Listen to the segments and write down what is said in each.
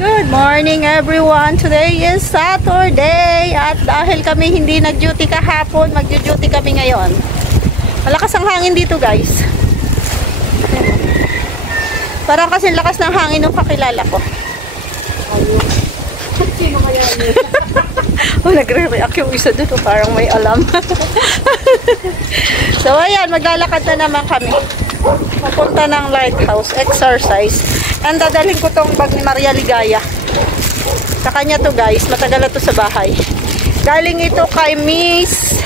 Good morning everyone. Today is Saturday at dahil kami hindi nag-duty kahapon, mag-duty kami ngayon. Malakas ang hangin dito, guys. Parang kasi lakas ng hangin nung kakilala ko. Sino kaya yun? Oh, nagre-react yung isa dito, parang may alam. So ayan, maglalakad na naman kami. Papunta ng lighthouse, exercise. And dadalhin ko tong bag ni Maria Ligaya. Sa kanya to, guys. Matagal na to sa bahay. Galing ito kay Miss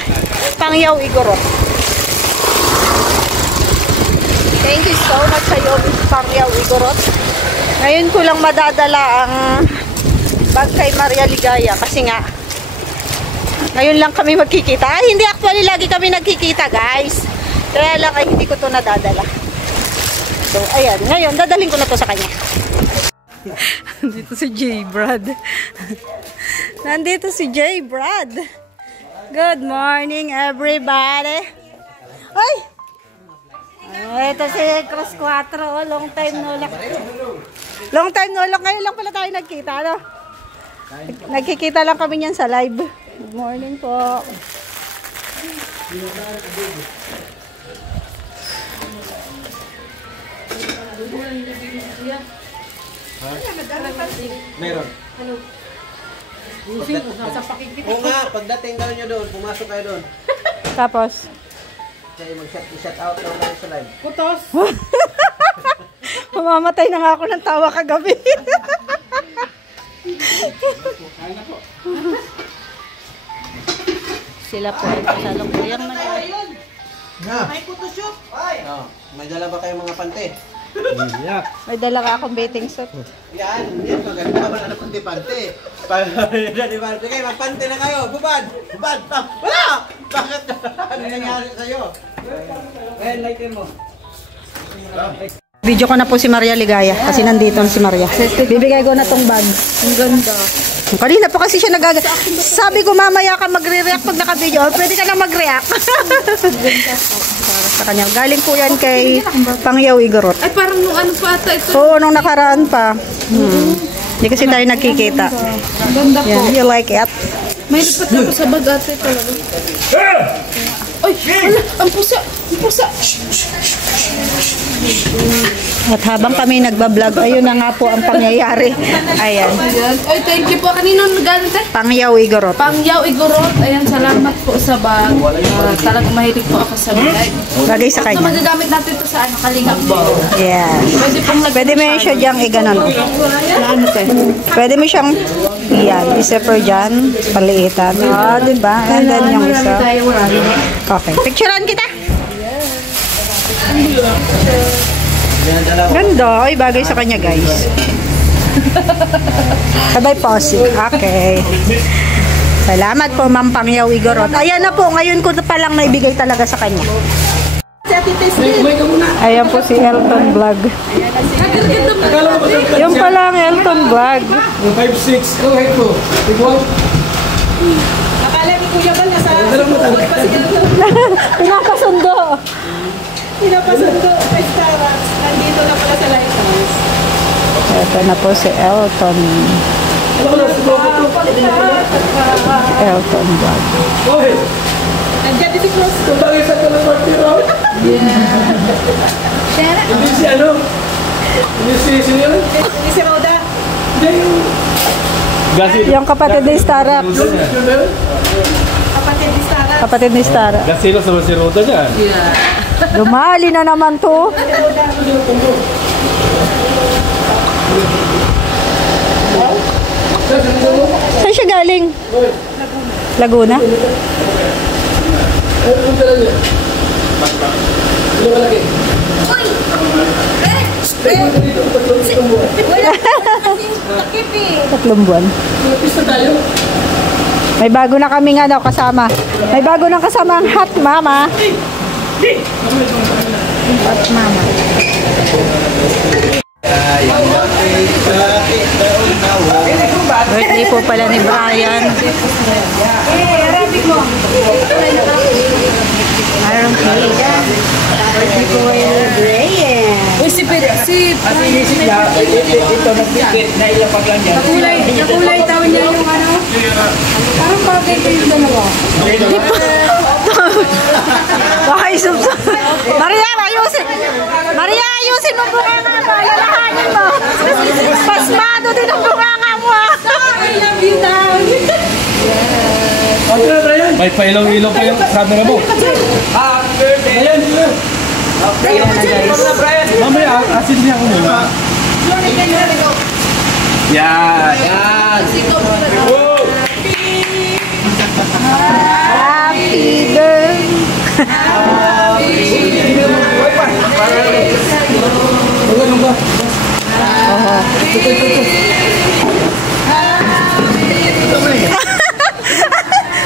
Pangyaw Igorot. Thank you so much sa iyo, Miss Pangyaw Igorot. Ngayon ko lang madadala ang bag kay Maria Ligaya kasi nga ngayon lang kami magkikita. Ay, hindi, actually lagi kami nagkikita, guys. Kaya lang ay hindi ko to nadadala. So, ayan. Ngayon, dadalhin ko na to sa kanya. Nandito si J. Brad. Nandito si J. Brad. Good morning, everybody. Ay! Ito si Cross 4. Oh, long time no look. Long time no look. Ngayon lang pala tayo nagkita, no? Nagkikita lang kami niyan sa live. Good morning po. Meron. Ano? Oo nga, pagdating daw nyo doon, pumasok kayo doon. Tapos? Kaya mag-shut out daw kayo sa live. Putos! Mamamatay na nga ako ng tawa kagabi. Sila po ay kasalukuyang nag-ayun. May photoshoot! Oh, may dala ba kayong mga pante? May dala ka akong bathing suit. Yan, maganda. Wala na pante-pante. Pante kayo, magpante na kayo. Bubad! Bubad! Wala! Bakit? Ano nangyari sa'yo? Ayan, lighter mo. Video ko na po si Maria Ligaya kasi nandito si Maria. Bibigay ko na tong bag. Ang ganda. Kanina pa kasi siya sabi ko mamaya ka magre-react pag naka-video. Pwede ka na mag-react. Para sa kanya. Galing po yan kay Pangyaw Igorot. Ay, parang nung ano pa ata ito. Oo, nung nakaraan pa. Hindi kasi tayo nagkikita. Ang ganda po. Yeah, you like it? May lipat ako sa bag ate talaga. Ay, wala. Ang pusa. Ang pusa. At habang kami nagbablog, ayun na nga po ang pangyayari. Ayan. Ayan. Ay, thank you po. Kanino nagalit eh? Pangyaw Igorot. Pangyaw Igorot. Ayan, salamat po sa bag. Talagang mahilig po ako sa bag. Lagay sa Ito kanya. magagamit natin ito sa ano, kalingap po. Yeah. Pwede pong lagyan. Pwede mo siya diyang iganon. Ano te? Pwede mo siyang, yan, isa-per dyan, paliitan. Ah, diba? And then yung isa. Okay. Picturean kita. Ganda. Ay, bagay sa kanya, guys. Sabay posing. Okay. Salamat po, Ma'am Pangyaw Igorot. Ayan na po. Ngayon ko pa lang naibigay talaga sa kanya. Ayan po si Elton Vlog. Yung pala ang Elton Vlog. 5'6". Go ahead po. Akala ni Kuya Bal nasa Pinapasundo. pinapasundo sa Starbucks. Nandito na pala sa lighthouse. Ito na po si Elton. Elton Vlog. Go ahead. Nandiyan din si Cross. Kung bakit sa kalapag tiro? Hindi si ano? Hindi si sino? Hindi si Roda. Hindi yung... Yung kapatid ni Starap. Kapatid ni Sarah. Kapatid ni Starap. Gasilo sama si Roda dyan. Lumali na naman to. Saan siya galing? Laguna? Tatlong buwan. May bago na kaming ano kasama. May bago na kasama ang Hot Mama. Hot Mama. Birthday po pala ni Brian. Iron Cake. Birthday po kay Brian. At inisip niya, ito nagpipit na ilapag lang yan. Nakulay daw niya yung ano. Parang bagay ko yung dalawa. Baka isubsub. Maria, ayusin mo bunganga mo. Lalahanin mo. Pasmado din ang bunganga mo. I love you now. May pailaw-ilaw pa yung camera mo. Happy birthday! Ayan, mamaya, asin niya ako muna. Yan! Happy birthday.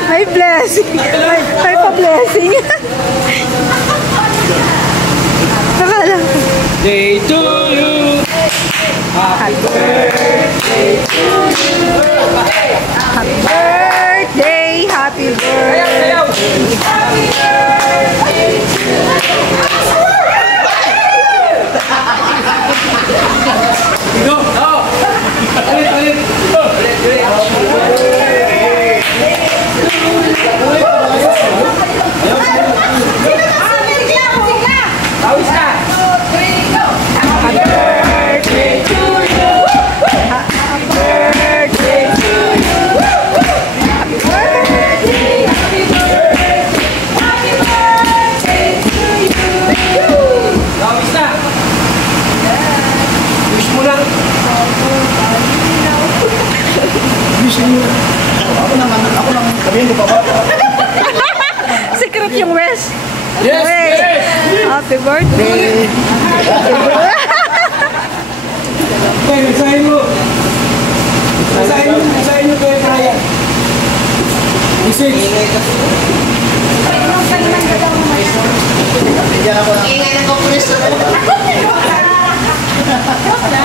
May blessing. May pa-blessing. Day to you! Happy birthday to you! Happy birthday. Happy birthday. Happy birthday to you! Go! Oh! Ulit! Pawis na! Happy birthday to you. Happy birthday to you. Happy birthday. Happy birthday. Happy birthday to you. Pawis na! Wish mo lang! Wish mo lang! Ako naman, sabihin ko pa ba? Secret yung Wes. Yes! Wes. Yes! Happy birthday. Okay, basahin mo! Basahin mo kay Brian. Message. Ingay na ko, Chris.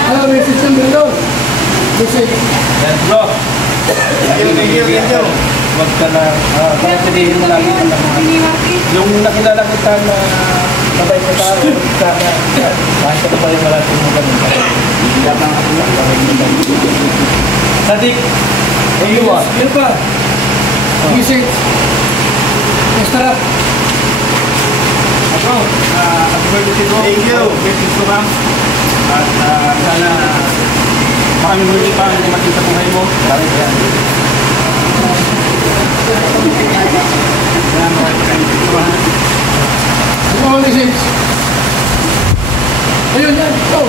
Ano, message ng mundo? Message. Yan, bro. Thank you. Huwag ka na, bakit sabihin mo lagi ka na yung nakilala kita na sabay sa tao, sana, kahit sa kapay wala sa mga ganun. Kaya kang ako na, sabay mo lang. Sadik, ayun pa. Message. Extra. Ako, happy birthday ko. Thank you. Message ko ma'am. At sana maraming birthday pa ang dumating sa buhay mo. Parang yan. Ano ang message? Ayun yan. Go.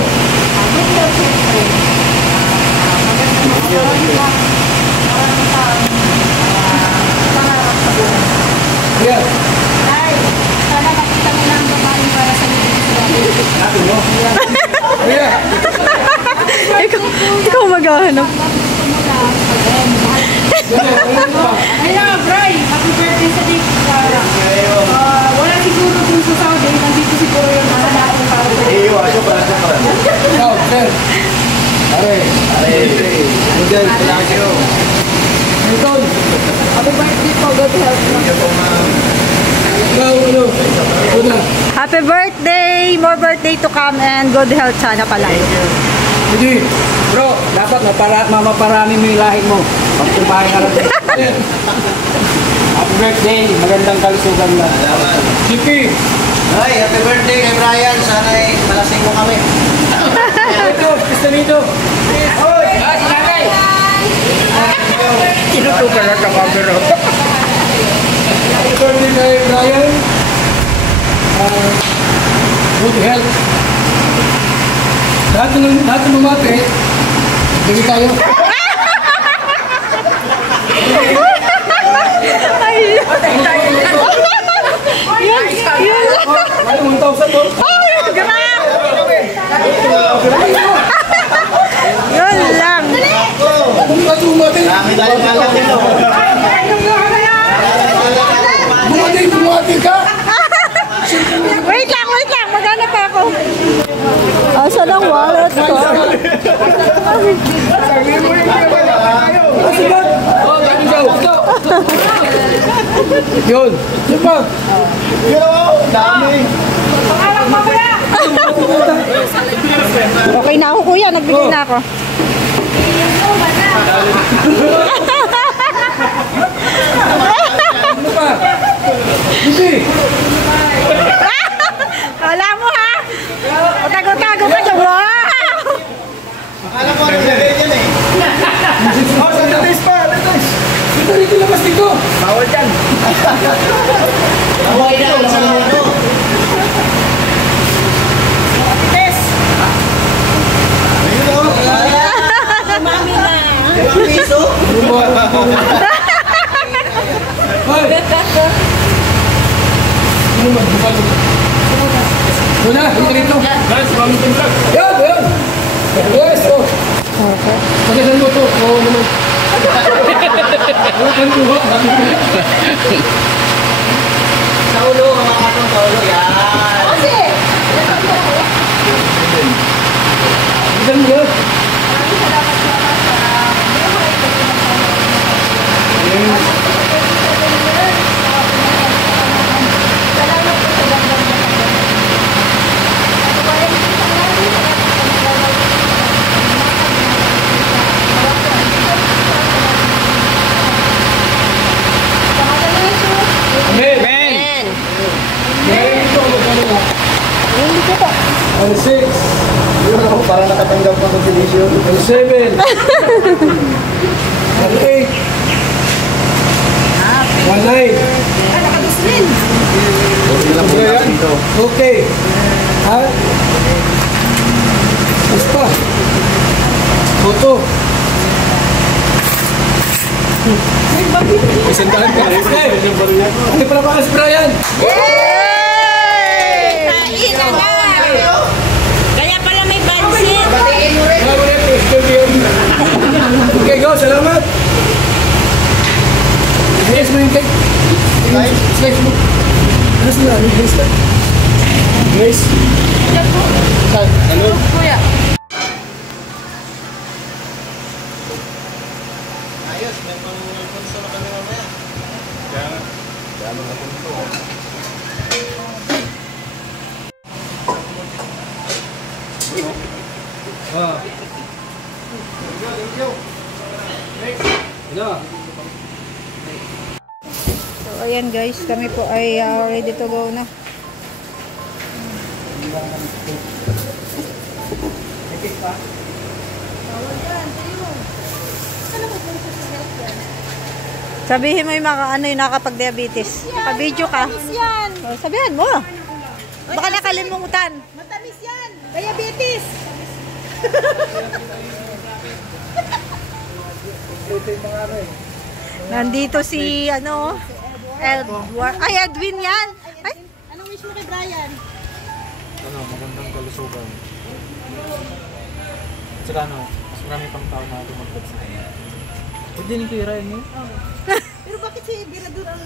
Yeah. Sana makita mo lang babae para sa Natin mo. Yeah. Ikaw maghahanap. Ayun, Bray! Happy birthday sa Dick. Wala siguro dun sa Saudi. Nandito siguro yung mga natin para sa Dick. Oh, sir. Are. Miguel, kailangan kayo. Newton. Happy birthday po. God help you. Ikaw, ano? Una. Happy birthday. More birthday to come and good health sana pala. Hindi. Bro, dapat maparami mo yung lahi mo. Pag kumain ka lang. Happy birthday. Magandang kalusugan na. Sipi. Ay, happy birthday kay Brian. Sana'y malasing mo kami. Ito, Cristianito. Hoy! Sinakay! Tinutukan na sa camera. Happy birthday kay Brian. Good health. Lahat ng mamate, bigay tayo. Ano, 1,000 to? Yun lang. Dami dahil malang dito. Bumati ka! Wait lang. Maghanap pa ako. Asan ang wallet ko? Oh, dami daw. Yun. Yun pa. Yo, dami. Pangalang mamaya! Okay na ako kuya, nagbigay na ako. Ano pa? Hindi. Wala mo ha? Tago-tago ka dyan. Wow! Akala ko ano yan eh. Oh, sandalis pa, sandalis. Ito rito labas dito. Bawal dyan. Bawal dyan. Ayun o. Mami na. 5 piso. Hoy! Ano magbukal? Muna, dito rito. Guys, mami timbrag. Yan, yan. Yes, oh. Pagkasan mo to. Oo naman. Ano buha? Sa ulo, kamakatong sa ulo. Yan. Pagkasan mo yan. Amen. Amen. Ano 6? Parang nakatanggap ng consolation. Ano 7? Ano 8? 1 9? Okay. Ha? Mas pa? Boto. Isandahan ka. Ano pala pa si Brian? Yay! Kain na nga. Kaya pala may bansit. Okay, go. Salamat. Slice mo yung cake. Slice mo. Ano sila? Ano yung slice? Slice. Ano? Kuya. Ayos, may pang-punso na kami mamaya. Ah. Ano? So ayan guys, kami po ay ready to go na. Sabihin mo yung mga ano yung nakapag-diabetes. Naka-video ka. Yan. Oh, sabihan mo. Baka nakalimutan. Matamis yan. Diabetes. Nandito si ano Edward. Ay, Edwin yan. Ay, Anong wish mo kay Brian? Ano, magandang kalusugan. At saka ano, mas marami pang tao na lumagdag sa kanya. Pwede din kayo Ryan eh. Pero bakit si Birador ang